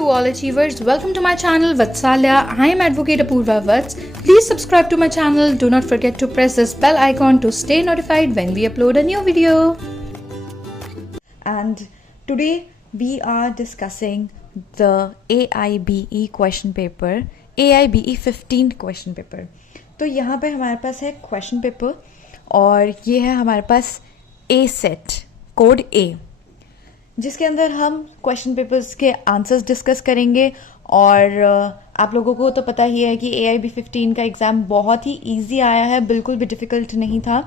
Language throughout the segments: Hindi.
you all achievers, welcome to my channel Vatsalya. I am Advocate Apurva Vats. Please subscribe to my channel. Do not forget to press this bell icon to stay notified when we upload a new video. And today we are discussing the AIBE question paper, AIBE 15 question paper. तो यहाँ पे हमारे पास है क्वेश्चन पेपर और ये है हमारे पास ए सेट कोड ए, जिसके अंदर हम क्वेश्चन पेपर्स के आंसर्स डिस्कस करेंगे। और आप लोगों को तो पता ही है कि AIBE 15 का एग्ज़ाम बहुत ही इजी आया है, बिल्कुल भी डिफ़िकल्ट नहीं था।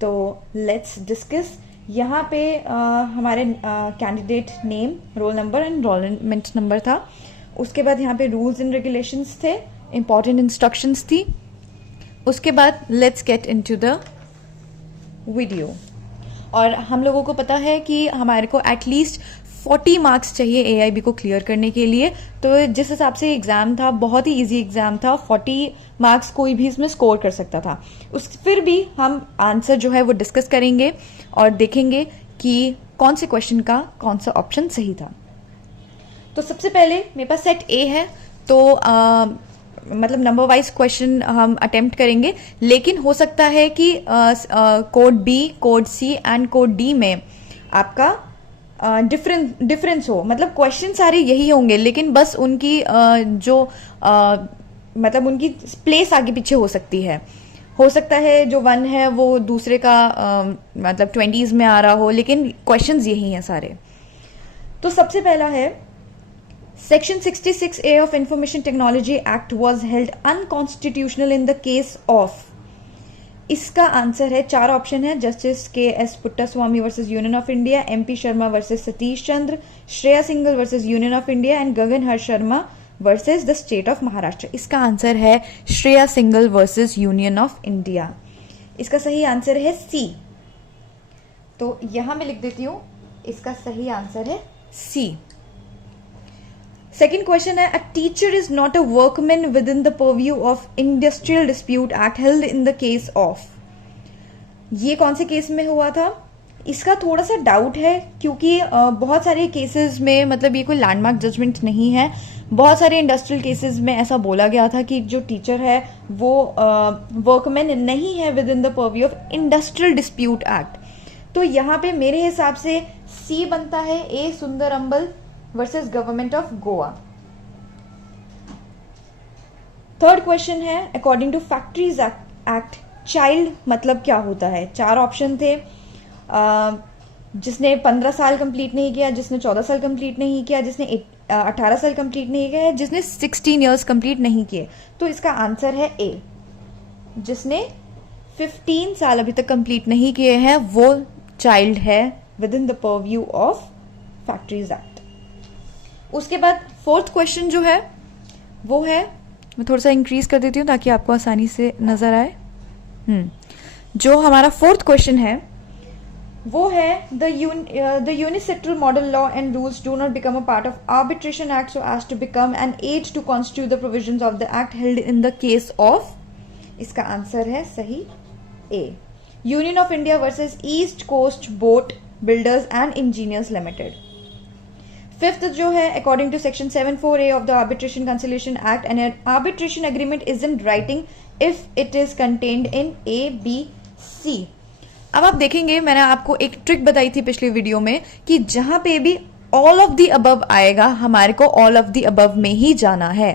तो लेट्स डिस्कस। यहाँ पे हमारे candidate name, roll number and enrolment number था। उसके बाद यहाँ पे रूल्स एंड रेगुलेशंस थे, इम्पॉर्टेंट इंस्ट्रक्शंस थी। उसके बाद let's get into the video. और हम लोगों को पता है कि हमारे को एटलीस्ट 40 मार्क्स चाहिए AIB को क्लियर करने के लिए। तो जिस हिसाब से एग्ज़ाम था, बहुत ही इजी एग्ज़ाम था, 40 मार्क्स कोई भी इसमें स्कोर कर सकता था। फिर भी हम आंसर जो है वो डिस्कस करेंगे और देखेंगे कि कौन से क्वेश्चन का कौन सा ऑप्शन सही था। तो सबसे पहले मेरे पास सेट ए है, तो मतलब नंबर वाइज क्वेश्चन हम अटेम्प्ट करेंगे, लेकिन हो सकता है कि code B, code C and code D में आपका डिफरेंस हो। मतलब क्वेश्चन सारे यही होंगे, लेकिन बस उनकी मतलब उनकी प्लेस आगे पीछे हो सकती है। हो सकता है जो वन है वो दूसरे का मतलब 20s में आ रहा हो, लेकिन क्वेश्चंस यही हैं सारे। तो सबसे पहला है, Section 66A of Information Technology Act was held unconstitutional in the case of। इसका आंसर है, 4 ऑप्शन है, justice KS Puttaswamy versus union of India, MP Sharma versus Satish Chandra, Shreya Singhal versus union of India and Gagan Harsh Sharma versus the state of Maharashtra. इसका आंसर है Shreya Singhal versus union of India. इसका सही आंसर है सी। तो यहां मैं लिख देती हूं, इसका सही आंसर है सी। सेकेंड क्वेश्चन है, a teacher is not a workman with in the purview of industrial dispute act held in the case of. ये कौन से केस में हुआ था? इसका थोड़ा सा डाउट है, क्योंकि बहुत सारे केसेस में, मतलब ये कोई लैंडमार्क जजमेंट नहीं है, बहुत सारे इंडस्ट्रियल केसेस में ऐसा बोला गया था कि जो टीचर है वो वर्कमैन नहीं है with in the purview of industrial dispute act. तो यहाँ पे मेरे हिसाब से सी बनता है, A Sundar Ambal versus government of Goa. Third question है, according to factories act child मतलब क्या होता है? 4 ऑप्शन थे, जिसने 15 साल कंप्लीट नहीं किया, जिसने 14 साल कंप्लीट नहीं किया, जिसने 18 साल कंप्लीट नहीं किया, जिसने 16 ईयर्स कंप्लीट नहीं किए। तो इसका आंसर है ए, जिसने 15 साल अभी तक कंप्लीट नहीं किए हैं वो चाइल्ड है with in the purview of factories act. उसके बाद फोर्थ क्वेश्चन जो है वो है, मैं थोड़ा सा इंक्रीज कर देती हूँ ताकि आपको आसानी से नजर आए। जो हमारा फोर्थ क्वेश्चन है वो है, the UNCITRAL model law and rules do not become a part of arbitration act so as to become an aid to constitute the provisions of the act held in the case of. इसका आंसर है सही A, union of India versus east coast boat builders and engineers limited. Fifth जो है, according to section 74A of the arbitration conciliation act an arbitration agreement is in writing if it is contained in ABC। अब आप देखेंगे, मैंने आपको एक ट्रिक बताई थी पिछले वीडियो में कि जहां पे भी ऑल ऑफ द अबव आएगा, हमारे को ऑल ऑफ द अबव में ही जाना है।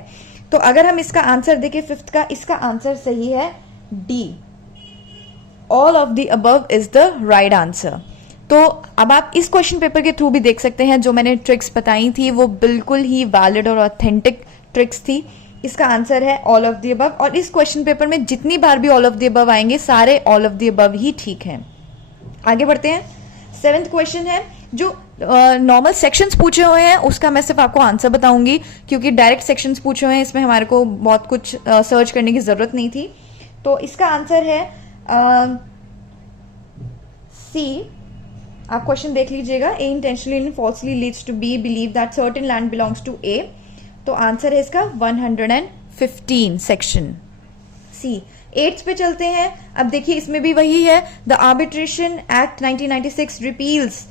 तो अगर हम इसका आंसर देखें फिफ्थ का, इसका आंसर सही है D, all of the above is the right answer. तो अब आप इस क्वेश्चन पेपर के थ्रू भी देख सकते हैं, जो मैंने ट्रिक्स बताई थी वो बिल्कुल ही वैलिड और ऑथेंटिक ट्रिक्स थी। इसका आंसर है ऑल ऑफ द अबव, और इस क्वेश्चन पेपर में जितनी बार भी ऑल ऑफ द अबव आएंगे, सारे ऑल ऑफ द अबव ही ठीक हैं। आगे बढ़ते हैं। 7th क्वेश्चन है, जो नॉर्मल सेक्शंस पूछे हुए हैं उसका मैं सिर्फ आपको आंसर बताऊंगी, क्योंकि डायरेक्ट सेक्शंस पूछे हुए हैं, इसमें हमारे को बहुत कुछ सर्च करने की जरूरत नहीं थी। तो इसका आंसर है सी। आप क्वेश्चन देख लीजिएगा, A intentionally and falsely leads to be believe that certain land belongs to A. तो आंसर है इसका 115 सेक्शन सी। 8th पे चलते हैं। अब देखिए इसमें भी वही है, द आर्बिट्रेशन एक्ट 1996 रिपील्स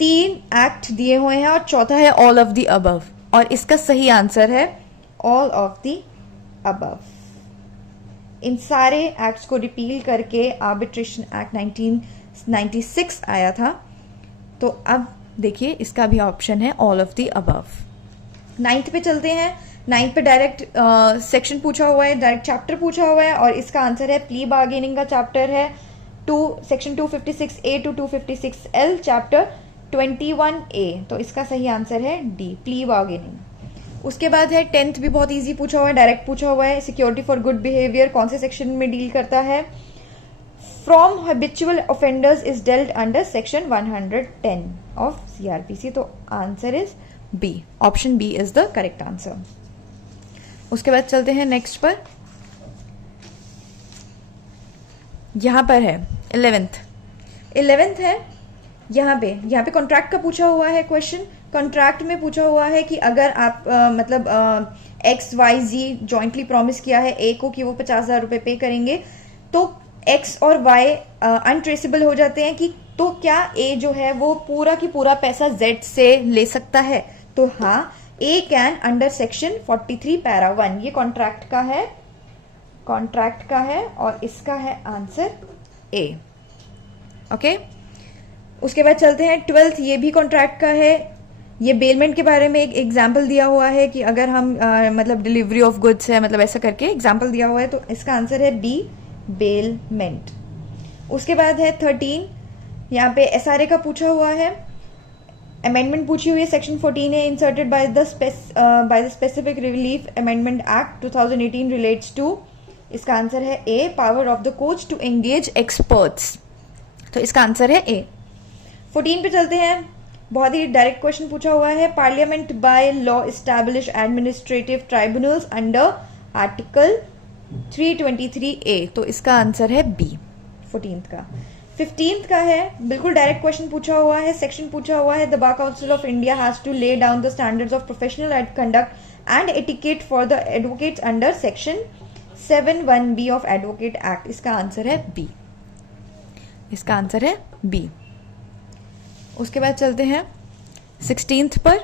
3 एक्ट दिए हुए हैं और चौथा है ऑल ऑफ द अबव। और इसका सही आंसर है ऑल ऑफ द अबव। इन सारे एक्ट्स को रिपील करके आर्बिट्रेशन एक्ट 1996 आया था। तो अब देखिए इसका भी ऑप्शन है all of the above. 9th पे चलते हैं। 9th पे डायरेक्ट सेक्शन पूछा हुआ है, डायरेक्ट चैप्टर पूछा हुआ है और इसका आंसर है प्ली बार्गेनिंग का चैप्टर है section 256A to 256L chapter 21A। तो इसका सही आंसर है डी, प्ली बार्गेनिंग। उसके बाद है 10th भी बहुत इजी पूछा हुआ है, डायरेक्ट पूछा हुआ है, सिक्योरिटी फॉर गुड बिहेवियर कौन से सेक्शन में डील करता है? From habitual offenders is dealt under section 110 of CRPC। तो answer is B, option B is the correct answer. उसके बाद चलते हैं नेक्स्ट पर। यहां पर है 11th है। यहाँ पे कॉन्ट्रैक्ट का पूछा हुआ है क्वेश्चन। कॉन्ट्रैक्ट में पूछा हुआ है कि अगर आप मतलब XYZ जॉइंटली प्रॉमिस किया है A को कि वो 50,000 रुपए पे करेंगे, तो X और Y अनट्रेसेबल हो जाते हैं कि तो क्या A जो है वो पूरा की पूरा पैसा Z से ले सकता है? तो हाँ, A can under section 43 para 1। ये कॉन्ट्रैक्ट का है और इसका है आंसर A। ओके, उसके बाद चलते हैं 12th। ये भी कॉन्ट्रैक्ट का है। ये बेलमेंट के बारे में एक एग्जाम्पल दिया हुआ है कि अगर हम मतलब डिलीवरी ऑफ गुड्स है, मतलब ऐसा करके एग्जाम्पल दिया हुआ है, तो इसका आंसर है बी, बेलमेंट। उसके बाद है 13। यहाँ पे SRA का पूछा हुआ है, अमेंडमेंट पूछी हुई है। सेक्शन 14 है inserted by the specific relief amendment act 2018 relates to. इसका आंसर है A, power of the courts to engage experts. तो इसका आंसर है ए। 14 पे चलते हैं। बहुत ही डायरेक्ट क्वेश्चन पूछा हुआ है, parliament by law establish administrative tribunals under article 323A। तो इसका आंसर है बी, 14th का। 15th का है, बिल्कुल डायरेक्ट क्वेश्चन पूछा हुआ है, सेक्शन पूछा हुआ है, the bar council of India has to lay down the standards of professional conduct and etiquette for the advocates under section 71B of advocate act. इसका आंसर है बी, इसका आंसर है बी। उसके बाद चलते हैं 16th पर।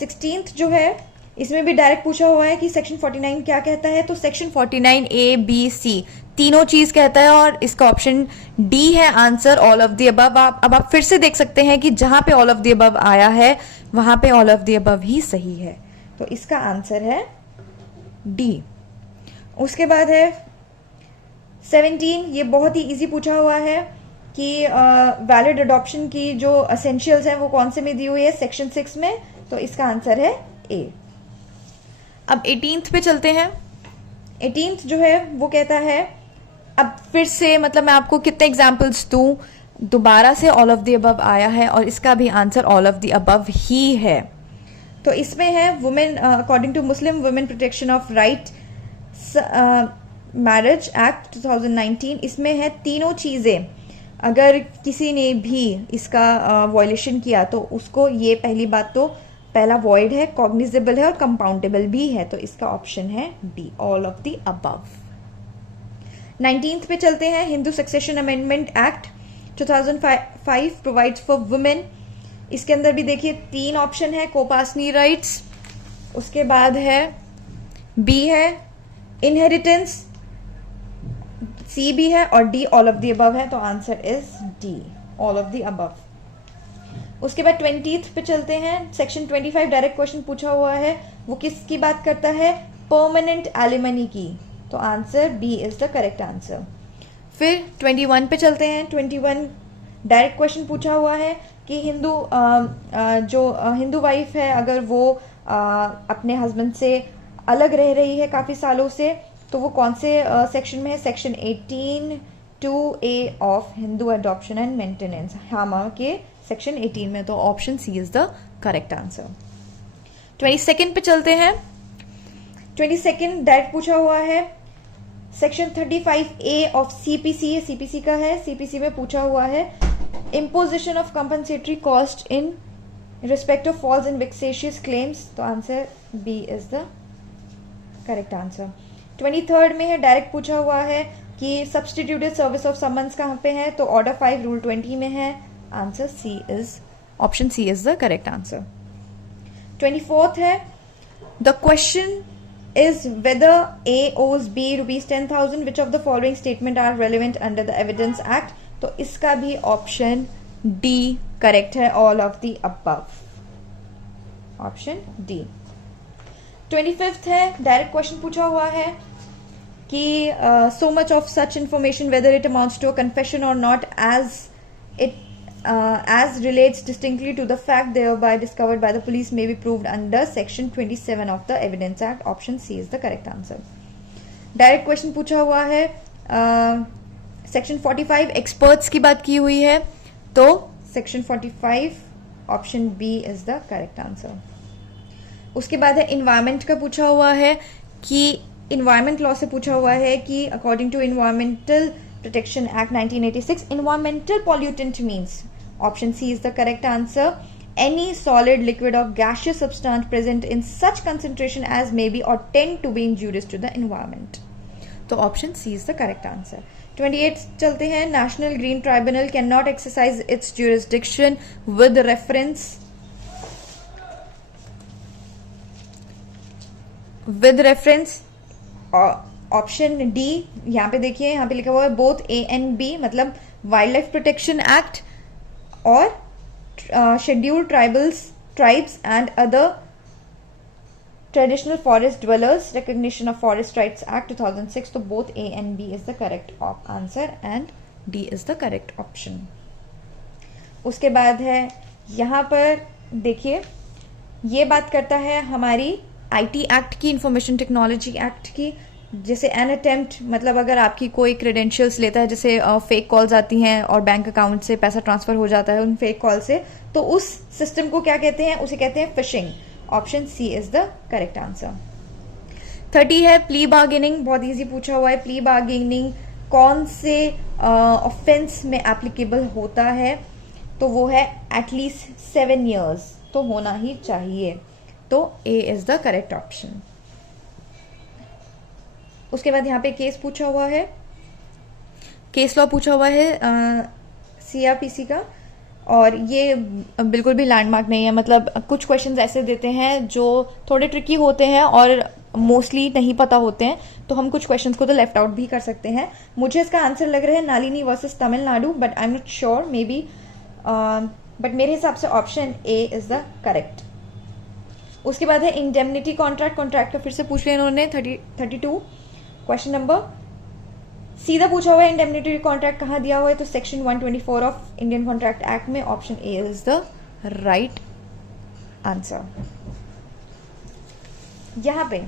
16th जो है इसमें भी डायरेक्ट पूछा हुआ है कि सेक्शन 49 क्या कहता है? तो सेक्शन 49 A, B, C तीनों चीज कहता है और इसका ऑप्शन डी है answer, all of the above. अब आप फिर से देख सकते हैं कि जहां पे ऑल ऑफ द अबव आया है वहां पे ऑल ऑफ द अबव ही सही है। तो इसका आंसर है डी। उसके बाद है 17। ये बहुत ही इजी पूछा हुआ है कि वैलिड अडॉप्शन की जो असेंशियल्स हैं वो कौन से में दी हुई है? सेक्शन 6 में। तो इसका आंसर है ए। अब 18th पे चलते हैं। 18th जो है वो कहता है, अब फिर से मतलब मैं आपको कितने एग्जाम्पल्स दूं, दोबारा से ऑल ऑफ द अबव आया है और इसका भी answer all of the above ही है। तो इसमें है women according to Muslim women protection of right marriage act 2019। इसमें है तीनों चीजें, अगर किसी ने भी इसका वॉयलेशन किया तो उसको, ये पहली बात तो पहला वॉइड है, कॉग्निजेबल है और कंपाउंडेबल भी है। तो इसका ऑप्शन है D, all of the above. 19th पे चलते हैं। Hindu succession amendment act 2005 provides for women. इसके अंदर भी देखिए 3 ऑप्शन है, कोपासनी राइट्स, उसके बाद है बी है इनहेरिटेंस, सी भी है और D all of the above है। तो answer is D, all of the above. उसके बाद 20th पे चलते हैं। सेक्शन 25 डायरेक्ट क्वेश्चन पूछा हुआ है, वो किसकी बात करता है? परमानेंट एलिमनी की। तो answer B is the correct answer. फिर 21 पे चलते हैं। 21 डायरेक्ट क्वेश्चन पूछा हुआ है कि हिंदू वाइफ है, अगर वो अपने हस्बैंड से अलग रह रही है काफी सालों से, तो वो कौन से सेक्शन में है? Section 18(2)A of Hindu adoption and maintenance, HAMA के सेक्शन 18 में। तो option C is the correct answer. 22nd पे चलते हैं। 22nd डायरेक्ट पूछा हुआ है, section 35A of CPC, CPC का है। CPC में पूछा हुआ है imposition of compensatory cost in respect of false and vexatious claims. तो answer B is the correct answer. 23rd में है, डायरेक्ट पूछा हुआ है कि सब्सटीट्यूटेड सर्विस ऑफ समन्स कहाँ पे है? तो ऑर्डर 5 रूल 20 में है। Answer C is, option C is the correct answer. 24th है, the question is whether A owes B rupees 10,000, which of the following statement are relevant under the Evidence Act? तो इसका भी ऑप्शन डी करेक्ट है, all of the above. Option D. 25th है, डायरेक्ट क्वेश्चन पूछा हुआ है कि so much of such information whether it amounts to a confession or not as relates distinctly to the fact thereby discovered by the police may be proved under section 27 of the Evidence Act. Option C is the correct answer. Direct question पूछा हुआ है, सेक्शन 45 एक्सपर्ट्स की बात की हुई है, तो section 45 option B is the correct answer. उसके बाद है इन्वायरमेंट का पूछा हुआ है कि इन्वायरमेंट लॉ से पूछा हुआ है कि according to environmental protection act 1986 environmental pollutant means, option C is the correct answer, any solid, liquid or gaseous substance present in such concentration as may be or tend to be injurious to the environment. तो option C is the correct answer. 28 चलते हैं. National green tribunal can not exercise its jurisdiction with reference option D. यहाँ पे देखिए, यहाँ पे लिखा हुआ है बोथ ए एंड बी, मतलब वाइल्ड लाइफ प्रोटेक्शन एक्ट और scheduled tribes and other traditional forest dwellers recognition of forest rights act 2006. तो both A and B is the correct answer and D is the correct option. उसके बाद है यहाँ पर देखिए, ये बात करता है हमारी IT एक्ट की, इंफॉर्मेशन टेक्नोलॉजी एक्ट की. जैसे एन अटेम्प्ट, मतलब अगर आपकी कोई क्रेडेंशियल्स लेता है, जैसे फेक कॉल्स आती हैं और बैंक अकाउंट से पैसा ट्रांसफर हो जाता है उन फेक कॉल से, तो उस सिस्टम को क्या कहते हैं? उसे कहते हैं fishing. Option C is the correct answer. 30 है प्ली बार्गेनिंग. बहुत इजी पूछा हुआ है. प्ली बार्गेनिंग कौन से ऑफेंस में एप्लीकेबल होता है? तो वो है एटलीस्ट 7 years, तो होना ही चाहिए. तो ए इज द करेक्ट ऑप्शन. उसके बाद यहाँ पे केस पूछा हुआ है, केस लॉ पूछा हुआ है CRPC का, और ये बिल्कुल भी लैंडमार्क नहीं है. मतलब कुछ क्वेश्चंस ऐसे देते हैं जो थोड़े ट्रिकी होते हैं और मोस्टली नहीं पता होते हैं, तो हम कुछ क्वेश्चंस को तो लेफ्ट आउट भी कर सकते हैं. मुझे इसका आंसर लग रहा है Nalini versus Tamil Nadu, but I am not sure, may be, but मेरे हिसाब से option A is the correct. उसके बाद है इंडेमनिटी कॉन्ट्रैक्ट. कॉन्ट्रैक्ट का फिर से पूछ लिया इन्होंने. 32 क्वेश्चन नंबर सीधा पूछा हुआ है, इंडेमनिटी कॉन्ट्रैक्ट कहाँ दिया हुआ है? तो section 124 of Indian contract act में. Option A is the right answer. यहां पे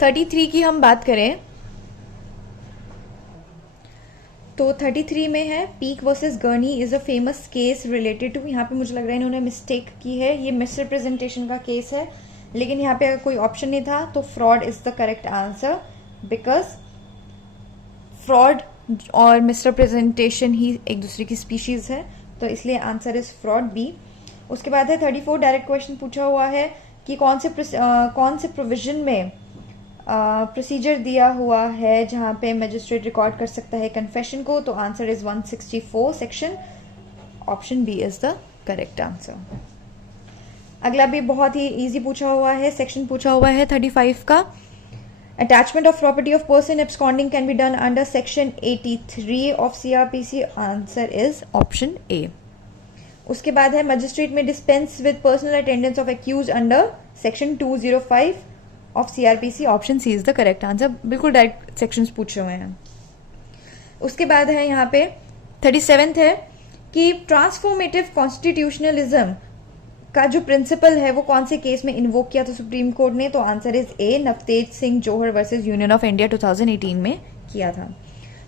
33 की हम बात करें तो 33 में है Peek versus Gurney is a famous case related to. यहाँ पे मुझे लग रहा है इन्होंने मिस्टेक की है, ये मिसरिप्रेजेंटेशन का केस है, लेकिन यहाँ पे अगर कोई ऑप्शन नहीं था तो fraud is the correct answer, because fraud और मिसरिप्रेजेंटेशन ही एक दूसरे की स्पीशीज है, तो इसलिए आंसर इज फ्रॉड बी. उसके बाद है 34 डायरेक्ट क्वेश्चन पूछा हुआ है कि कौन से प्रोविजन में प्रोसीजर दिया हुआ है जहां पे मजिस्ट्रेट रिकॉर्ड कर सकता है कन्फेशन को. तो answer is 164 section. Option B is the correct answer. अगला भी बहुत ही इजी पूछा हुआ है, सेक्शन पूछा हुआ है 35 का. Attachment of property of person absconding can be done under section 83 of CRPC. Answer is option A. उसके बाद है magistrate may dispense with personal attendance of accused under section 205 of CRPC. Option C is the correct answer. बिल्कुल डायरेक्ट सेक्शंस पूछे हुए हैं. उसके बाद है यहाँ पे 37 है कि ट्रांसफॉर्मेटिव कॉन्स्टिट्यूशनलिज्म का जो प्रिंसिपल है वो कौन से केस में इन्वोक किया था सुप्रीम कोर्ट ने? तो answer is A, Navtej Singh Johar versus union of India 2018 में किया था.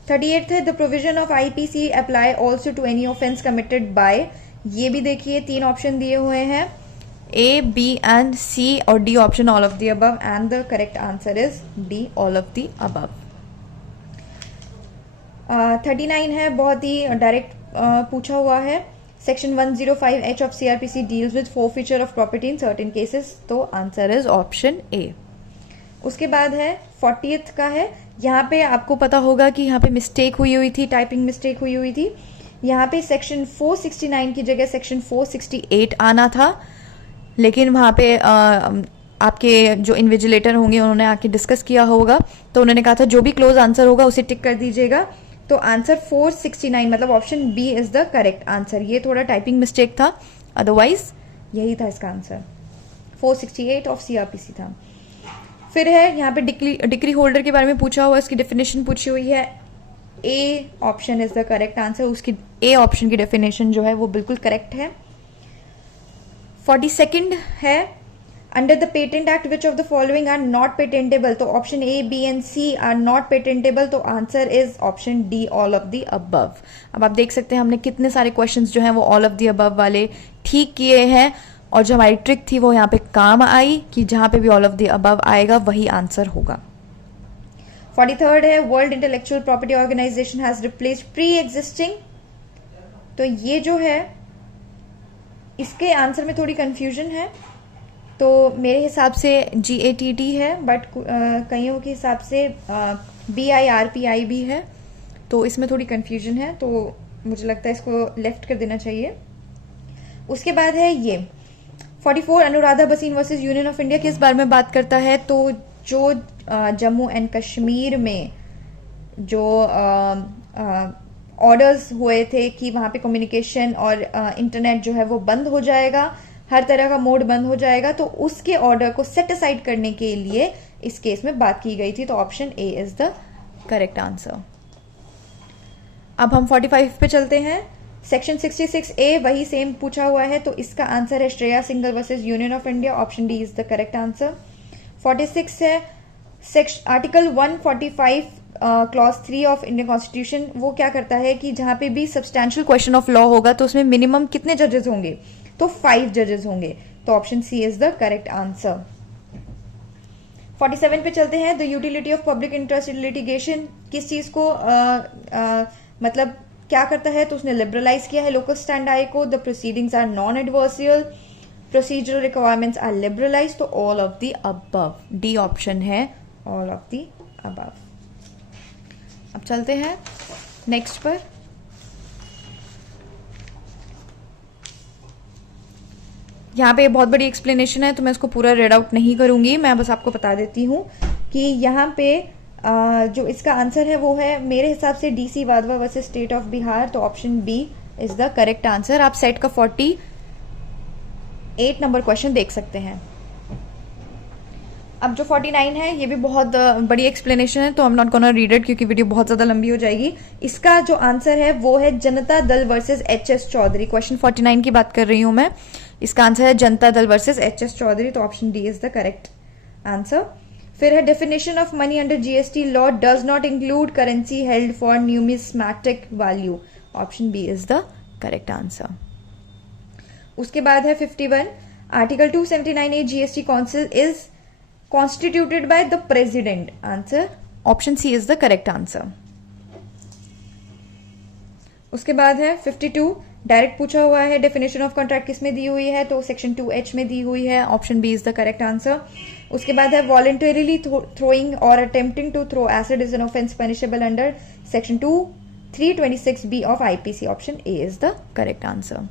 38 है the provision of IPC apply also to any offence committed by. ये भी देखिए 3 ऑप्शन दिए हुए हैं, A, B and C और D option all of the above, and the correct answer is D, all of the above. 39 है, बहुत ही डायरेक्ट पूछा हुआ है. Section 105H of CRPC deals with forfeiture of property in certain cases. तो आंसर इज ऑप्शन ए. उसके बाद है 40th का है. यहाँ पे आपको पता होगा कि यहाँ पे मिस्टेक हुई थी, टाइपिंग मिस्टेक हुई थी. यहाँ पे सेक्शन 469 की जगह सेक्शन 468 आना था, लेकिन वहाँ पे आपके जो इन्विजिलेटर होंगे उन्होंने आके डिस्कस किया होगा, तो उन्होंने कहा था जो भी क्लोज आंसर होगा उसे टिक कर दीजिएगा। तो आंसर 469 मतलब option B is the correct answer. ये थोड़ा टाइपिंग मिस्टेक था, अदरवाइज यही था इसका आंसर। 468 ऑफ सीआरपीसी था। फिर है यहाँ पे डिग्री होल्डर के बारे में पूछा हुआ, इसकी डेफिनेशन पूछी हुई है। A option is the correct answer. उसकी ए ऑप्शन की डेफिनेशन जो है वो बिल्कुल करेक्ट है। 42nd है, under the patent act which of the following are not patentable. तो option A, B and C are not patentable, तो answer is option D, all of the above. अब आप देख सकते हैं हमने कितने सारे क्वेश्चंस जो हैं वो ऑल ऑफ द अबव वाले ठीक किए हैं, और जो हमारी ट्रिक थी वो यहाँ पे काम आई कि जहां पे भी ऑल ऑफ द अबव आएगा वही आंसर होगा। 43rd है, world intellectual property organisation has replaced pre existing. तो ये जो है इसके आंसर में थोड़ी कंफ्यूजन है, तो मेरे हिसाब से GATT है, बट कईयों के हिसाब से BIRPI भी है, तो इसमें थोड़ी कंफ्यूजन है, तो मुझे लगता है इसको लेफ्ट कर देना चाहिए। उसके बाद है ये 44, Anuradha Bhasin versus union of India किस बारे में बात करता है। तो जो जम्मू एंड कश्मीर में जो ऑर्डर्स हुए थे कि वहां पे कम्युनिकेशन और इंटरनेट जो है वो बंद हो जाएगा, हर तरह का मोड बंद हो जाएगा, तो उसके ऑर्डर को सेट असाइड करने के लिए इस केस में बात की गई थी, तो option A is the correct answer. अब हम 45 पे चलते हैं। सेक्शन 66A वही सेम पूछा हुआ है, तो इसका आंसर है Shreya Singhal versus union of India, option D is the correct answer. 46 है, article 145 clause 3 of Indian constitution, वो क्या करता है कि जहां पे भी सब्सटैंशियल क्वेश्चन ऑफ लॉ होगा तो उसमें मिनिमम कितने जजेस होंगे, तो 5 जजेस होंगे, तो option C is the correct answer. 47 पे चलते हैं। The utility of public interest litigation किस चीज को मतलब क्या करता है, तो उसने लिबरलाइज किया है लोकल स्टैंड आई को। The proceedings are non adversarial, procedural requirements are liberalise, तो all of the above, D option है ऑल ऑफ द अबव। अब चलते हैं नेक्स्ट पर। यहाँ पे बहुत बड़ी एक्सप्लेनेशन है, तो मैं इसको पूरा रेड आउट नहीं करूंगी, मैं बस आपको बता देती हूँ कि यहाँ पे जो इसका आंसर है वो है मेरे हिसाब से DC Wadhwa versus state of Bihar, तो option B is the correct answer. आप सेट का 48 नंबर क्वेश्चन देख सकते हैं। अब जो 49 है ये भी बहुत बड़ी एक्सप्लेनेशन है, तो I am not gonna read it क्योंकि वीडियो बहुत ज्यादा लंबी हो जाएगी। इसका जो आंसर है वो है Janata Dal versus HS Chaudhary. Question 49 की बात कर रही हूं मैं। इसका आंसर है जनता दल वर्सेस HS चौधरी, तो option D is the correct answer. फिर है definition of money under GST law does not include currency held for numismatic value, option B is the correct answer. उसके बाद है 51, article 279A GST council is constituted by the president, answer option C is the correct answer। उसके बाद है 52, डायरेक्ट पूछा हुआ है डेफिनेशन ऑफ कॉन्ट्रैक्ट किस में दी हुई है, तो सेक्शन 2H में दी हुई है, option B is the correct answer. उसके बाद है वॉलंटरीली थ्रोइंग और attempting to throw acid is an offence punishable under section 326B of IPC, option A is the correct answer.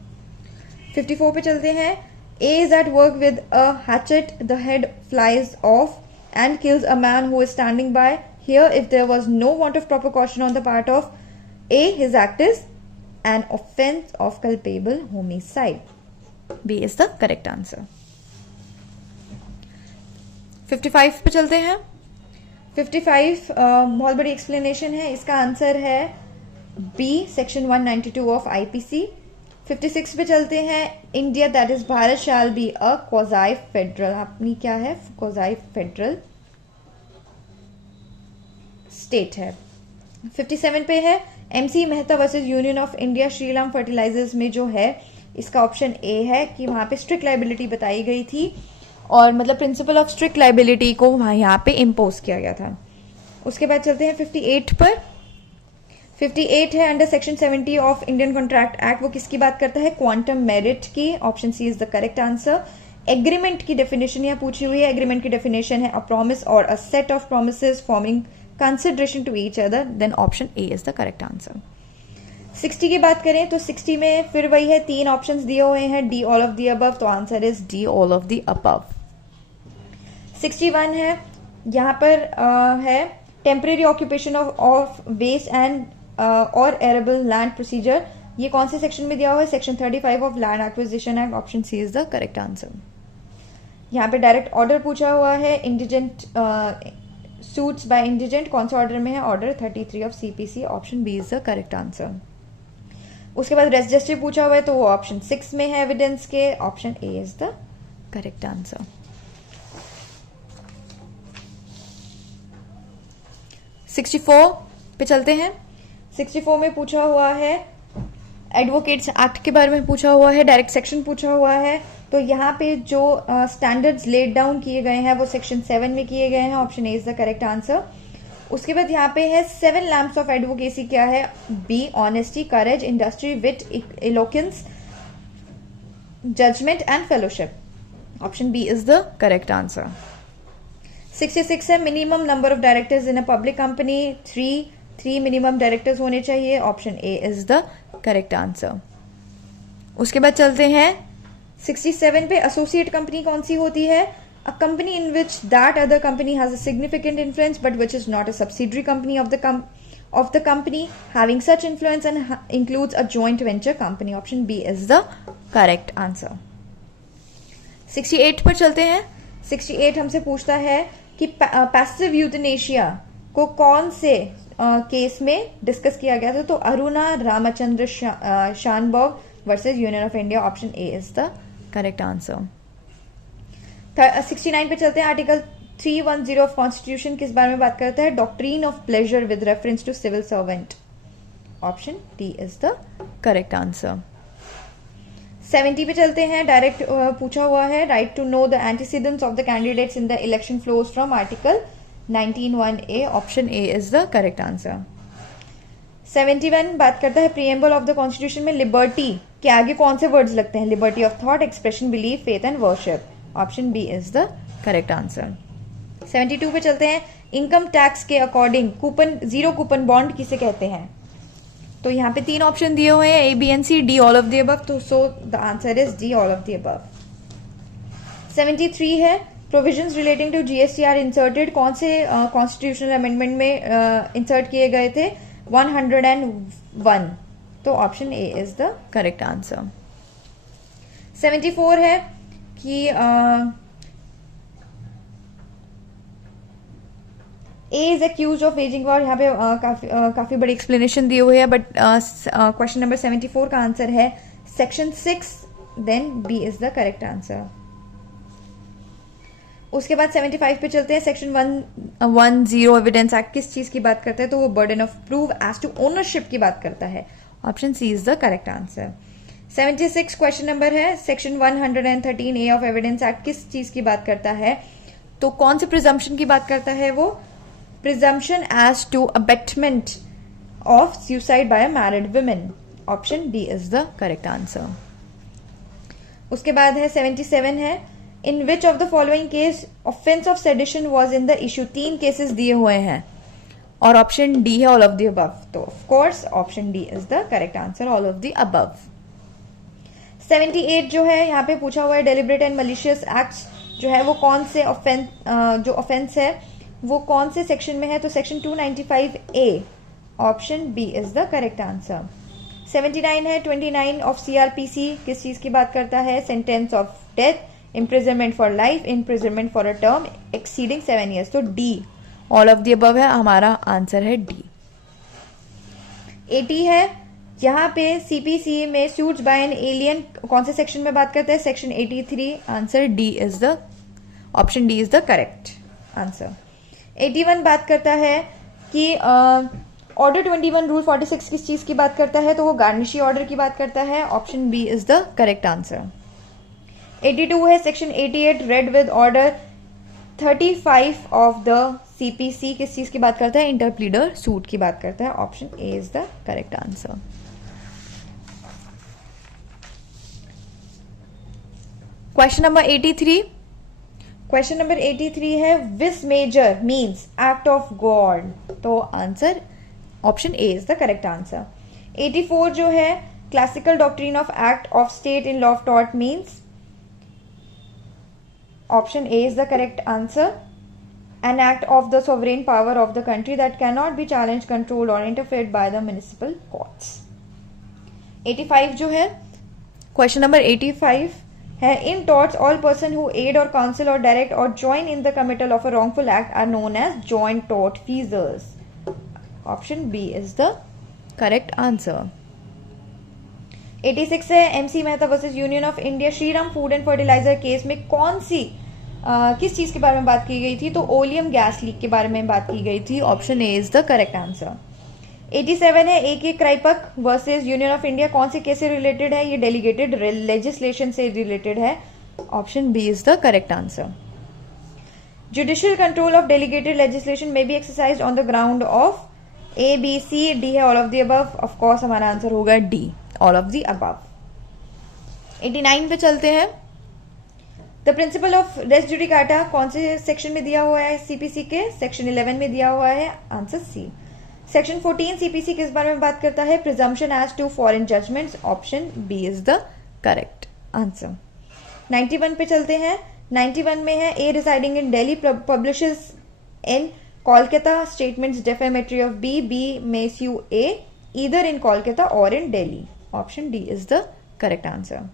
54 पे चलते हैं। A is at work with a hatchet, the head flies off and kills a man who is standing by. Here, if there was no want of proper caution on the part of A, his act is an offense of culpable homicide. B is the correct answer. 55 पे चलते हैं। 55 बहुत बड़ी एक्सप्लेनेशन है, इसका आंसर है B, सेक्शन 192 ऑफ IPC। 56 पे चलते हैं। India that is Bharat shall be a quasi federal, अपनी क्या है, क्वाज़ाई फेडरल स्टेट है। 57 पे है MC Mehta versus union of India Shriram fertilisers में जो है इसका ऑप्शन ए है कि वहां पे स्ट्रिक्ट लाइबिलिटी बताई गई थी, और मतलब प्रिंसिपल ऑफ स्ट्रिक्ट लाइबिलिटी को वहां यहाँ पे इम्पोज किया गया था। उसके बाद चलते हैं 58 पर। 58 है under section 70 of Indian contract act, वो किसकी बात करता है, क्वांटम मेरिट की, option C is the correct answer. Agreement की डेफिनेशन यहाँ पूछी हुई है। एग्रीमेंट की डेफिनेशन है अ प्रॉमिस और a set of promises forming consideration to each other, then option A is the correct answer. 60 की बात करें तो 60 में फिर वही है, 3 ऑप्शंस दिए हुए हैं, D all of the above, तो answer is D all of the above. 61 है, यहाँ पर है temporary occupation of waste and और एरेबल लैंड प्रोसीजर, ये कौन से सेक्शन में दिया हुआ है? Section 35 of land acquisition act, option C is the correct answer. यहाँ पे डायरेक्ट ऑर्डर पूछा हुआ है, इंडिजेंट सूट्स बाय इंडिजेंट, कौन सा ऑर्डर में है? Order 33 of CPC, option B is the correct answer. उसके बाद रेस्ट जस्टिस पूछा हुआ है तो वो ऑप्शन 6 में है एविडेंस के, option A is the correct answer. 64 पे चलते हैं। 64 में पूछा हुआ है एडवोकेट्स एक्ट के बारे में पूछा हुआ है, डायरेक्ट सेक्शन पूछा हुआ है, तो यहाँ पे जो स्टैंडर्ड्स लेड डाउन किए गए हैं वो सेक्शन 7 में किए गए हैं, option A is the correct answer. उसके बाद यहाँ पे है 7 लैम्प्स ऑफ एडवोकेसी, क्या है? B honesty, courage, industry, wit, eloquence, judgment and fellowship, option B is the correct answer. 66 है minimum number of directors in a public company, 3 minimum directors होने चाहिए, option A is the correct answer. उसके बाद चलते हैं 67 पे, एसोसिएट कंपनी कौन सी होती है? A company in which that other company has a significant influence but which is not a subsidiary company of the company having such influence and includes a joint venture company, option B is the correct answer। 68 पर चलते हैं। 68 हमसे पूछता है कि पैसिव यूथनेशिया को कौन से केस में डिस्कस किया गया था? तो Aruna Ramchandra Shanbaug versus union of India, option A is the correct answer. 69 पे चलते हैं। आर्टिकल 310 ऑफ कॉन्स्टिट्यूशन किस बारे में बात करता है? Doctrine of pleasure with reference to civil servant, option D is the correct answer. 70 पे चलते हैं। डायरेक्ट पूछा हुआ है right to know the antecedents of the candidates in the election flows from article 19(1)(a), option A is the correct answer. 71 बात करता है प्रीएम्बल ऑफ द कॉन्स्टिट्यूशन में लिबर्टी के आगे कौन से वर्ड्स लगते हैं? Liberty of thought, expression, belief, faith and worship, option B is the correct answer. 72 पे चलते हैं। इनकम टैक्स के अकॉर्डिंग जीरो कूपन बॉन्ड किसे कहते हैं? तो यहाँ पे 3 ऑप्शन दिए हुए हैं, A, B and C, D all of the above, तो so the answer is D all of the above. 73 है provisions relating to GST are inserted, कौन से कॉन्स्टिट्यूशनल अमेंडमेंट में इंसर्ट किए गए थे? 101, तो option A is the correct answer. 74 है कि A is accused of waging war, यहाँ पे काफी बड़ी एक्सप्लेनेशन दी हुई है, बट क्वेश्चन नंबर 74 का आंसर है section 6, then B is the correct answer. उसके बाद 75 पे चलते हैं। सेक्शन 110 एविडेंस एक्ट किस चीज की बात करता है? तो वो burden of proof as to ownership की बात करता है, option C is the correct answer. 76 question number है। Section 113A of evidence act किस चीज की बात करता है? तो कौन से प्रिजम्पशन की बात करता है वो? Presumption as to abetment of suicide by a married women, option D is the correct answer. उसके बाद है 77 है in which of the following case offence of sedition was in the issue, 3 cases दिए हुए हैं और ऑप्शन डी है ऑल ऑफ द अबव, तो of course option D is the correct answer, all of the above. 78 जो है यहाँ पे पूछा हुआ है डेलिब्रेट एंड मलिशियस एक्ट्स जो है वो कौन से ऑफेंस है वो कौन से सेक्शन में है? तो section 295A, option B is the correct answer. 79 है 29 ऑफ CRPC किस चीज की बात करता है? Sentence of death, imprisonment for life, imprisonment for a term exceeding 7 years, तो D all of the above है, हमारा आंसर है डी। 80 है यहाँ पे सीपीसी में सूट्स बाय एन एलियन कौन से सेक्शन में बात करते हैं? Section 83, answer D is the option D is the correct answer. 81 बात करता है कि ऑर्डर 21 रूल 46 किस चीज की बात करता है? तो वो गार्निशी ऑर्डर की बात करता है, option B is the correct answer. 82 है section 88 read with order 35 of the CPC किस चीज की बात करता है? इंटरप्लीडर सूट की बात करता है, option A is the correct answer. Question number 83। Question number 83 है vis major means act of God, तो answer option A is the correct answer. 84 जो है classical doctrine of act of state in law of tort means, option A is the correct answer, an act of the sovereign power of the country that cannot be challenged, controlled or interfered by the municipal courts. 85 जो है, क्वेश्चन नंबर 85 है, in torts all person who aid or counsel or direct or join in the committal of a wrongful act are known as joint tort feasors. Option B is the correct answer. 86 है, MC Mehta versus union of India Shriram food and fertiliser case में कौन सी किस चीज के बारे में बात की गई थी? तो ओलियम गैस लीक के बारे में बात की गई थी। Option A is the correct answer. 87 है, AK Kraipak versus union of India कौन से केस से रिलेटेड है? ये डेलीगेटेड लेजिस्लेशन से रिलेटेड है। Option B is the correct answer. Judicial control of delegated legislation may be exercise on the ground of A, B, C, D है all of the above. Of course हमारा आंसर होगा D, all of the above. 89 पे चलते हैं। The principle of res judicata कौन से सेक्शन में दिया हुआ है? सीपीसी के सेक्शन 11 में दिया हुआ है। आंसर सी। सेक्शन 14 सीपीसी किस बारे में बात करता है? Presumption as to foreign judgments. Option B is the correct answer. 91 पे चलते हैं। 91 में है, A residing in Delhi publishes in Kolkata statements defamatory of B, B may sue A either in Kolkata or in Delhi. Option D is the correct answer.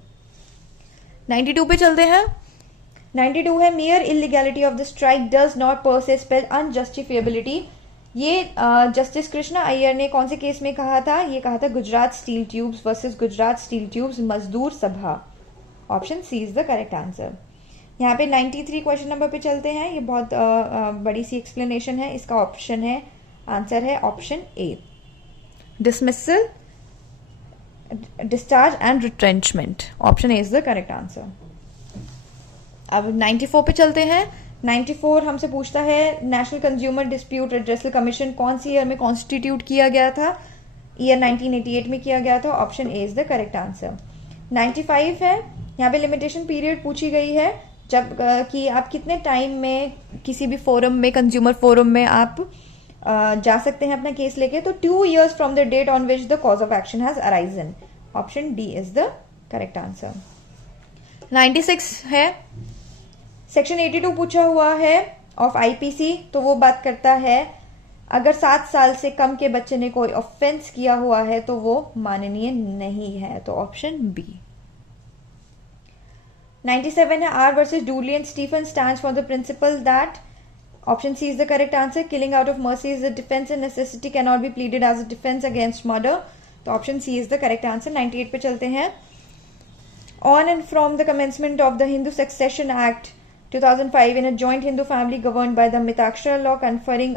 92 पे चलते हैं। 92 है, mere illegality of the strike does not per se spell unjustifiability। ये जस्टिस कृष्णा अय्यर ने कौन से केस में कहा था? ये कहा था Gujarat steel tubes versus Gujarat steel tubes Mazdoor Sabha. Option C is the correct answer. यहाँ पे 93 क्वेश्चन नंबर पे चलते हैं। ये बहुत बड़ी सी एक्सप्लेनेशन है। इसका ऑप्शन है, आंसर है option A, dismissal, discharge and retrenchment. Option A is the correct answer. अब 94 पे चलते हैं। 94 हमसे पूछता है, national consumer dispute redressal commission कौन सी ईयर में कॉन्स्टिट्यूट किया गया था? ईयर 1988 में किया गया था। Option A is the correct answer. 95 है, यहाँ पे लिमिटेशन पीरियड पूछी गई है, जब कि आप कितने टाइम में किसी भी फोरम में, कंज्यूमर फोरम में आप जा सकते हैं अपना केस लेके। तो 2 years from the date on which the cause of action has arisen. Option D is the correct answer. 96 है, सेक्शन 82 पूछा हुआ है ऑफ आईपीसी। तो वो बात करता है, अगर 7 साल से कम के बच्चे ने कोई ऑफेंस किया हुआ है तो वो माननीय नहीं है। तो ऑप्शन बी। 97 है, R versus Dudley and Stephens stands for the principle that. Option C is the correct answer. Killing out of mercy is the defence and necessity can not be pleaded as a defence against murder. तो option C is the correct answer. 98 पे चलते हैं। On and from the commencement of the Hindu succession act 2005 in a joint Hindu family governed by the Mitakshara law conferring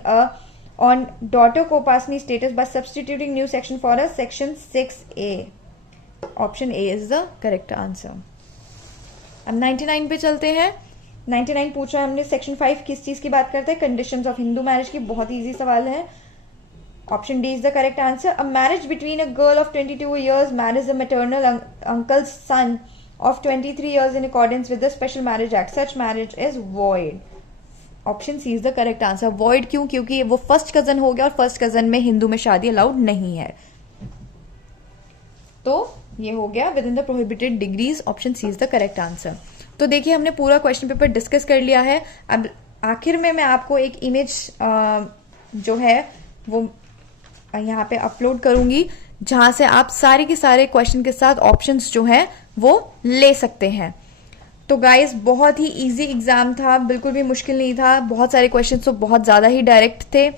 on daughter Kopasni status by substituting new section for a section 6A. Option A is the correct answer. अब 99 पे चलते हैं। 99 पूछा हमने, सेक्शन 5 किस चीज की बात करते हैं? कंडीशंस ऑफ हिंदू मैरिज की। बहुत इजी सवाल है। Option D is the correct answer. A marriage between a girl of 22 years marries a maternal uncle's son of 23 years in accordance with the Special Marriage Act. Such marriage is void. Option C is the correct answer. Void क्यों? क्योंकि वो फर्स्ट कजन हो गया और फर्स्ट कजन में हिंदू में शादी अलाउड नहीं है। तो ये हो गया within the prohibited degrees. Option C is the correct answer. तो देखिए, हमने पूरा क्वेश्चन पेपर डिस्कस कर लिया है। अब आखिर में मैं आपको एक इमेज जो है वो यहाँ पे अपलोड करूंगी, जहां से आप सारे के सारे क्वेश्चन के साथ ऑप्शंस जो हैं वो ले सकते हैं। तो गाइस, बहुत ही इजी एग्जाम था, बिल्कुल भी मुश्किल नहीं था। बहुत सारे क्वेश्चंस तो बहुत ज्यादा ही डायरेक्ट थे,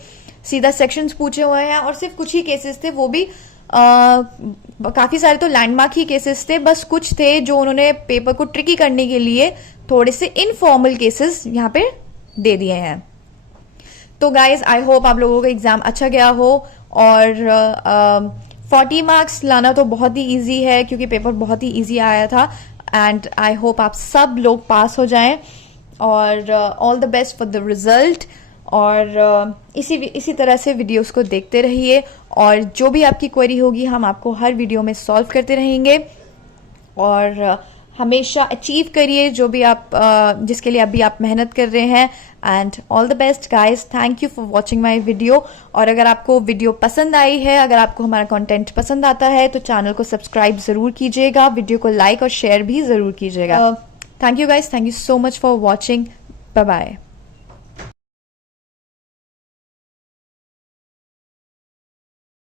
सीधा सेक्शंस पूछे हुए हैं, और सिर्फ कुछ ही केसेस थे, वो भी काफी सारे तो लैंडमार्क ही केसेस थे। बस कुछ थे जो उन्होंने पेपर को ट्रिकी करने के लिए थोड़े से इनफॉर्मल केसेस यहाँ पे दे दिए हैं। तो गाइज, आई होप आप लोगों का एग्जाम अच्छा गया हो, और 40 मार्क्स लाना तो बहुत ही इजी है क्योंकि पेपर बहुत ही इजी आया था। एंड आई होप आप सब लोग पास हो जाएं, और all the best for the result. और इसी तरह से वीडियोस को देखते रहिए, और जो भी आपकी क्वेरी होगी हम आपको हर वीडियो में सॉल्व करते रहेंगे। और हमेशा अचीव करिए जो भी आप जिसके लिए अभी आप मेहनत कर रहे हैं। And all the best guys, thank you for watching my video. और अगर आपको वीडियो पसंद आई है, अगर आपको हमारा कंटेंट पसंद आता है तो चैनल को सब्सक्राइब जरूर कीजिएगा, वीडियो को लाइक और शेयर भी जरूर कीजिएगा। Thank you guys, thank you so much for watching, bye bye.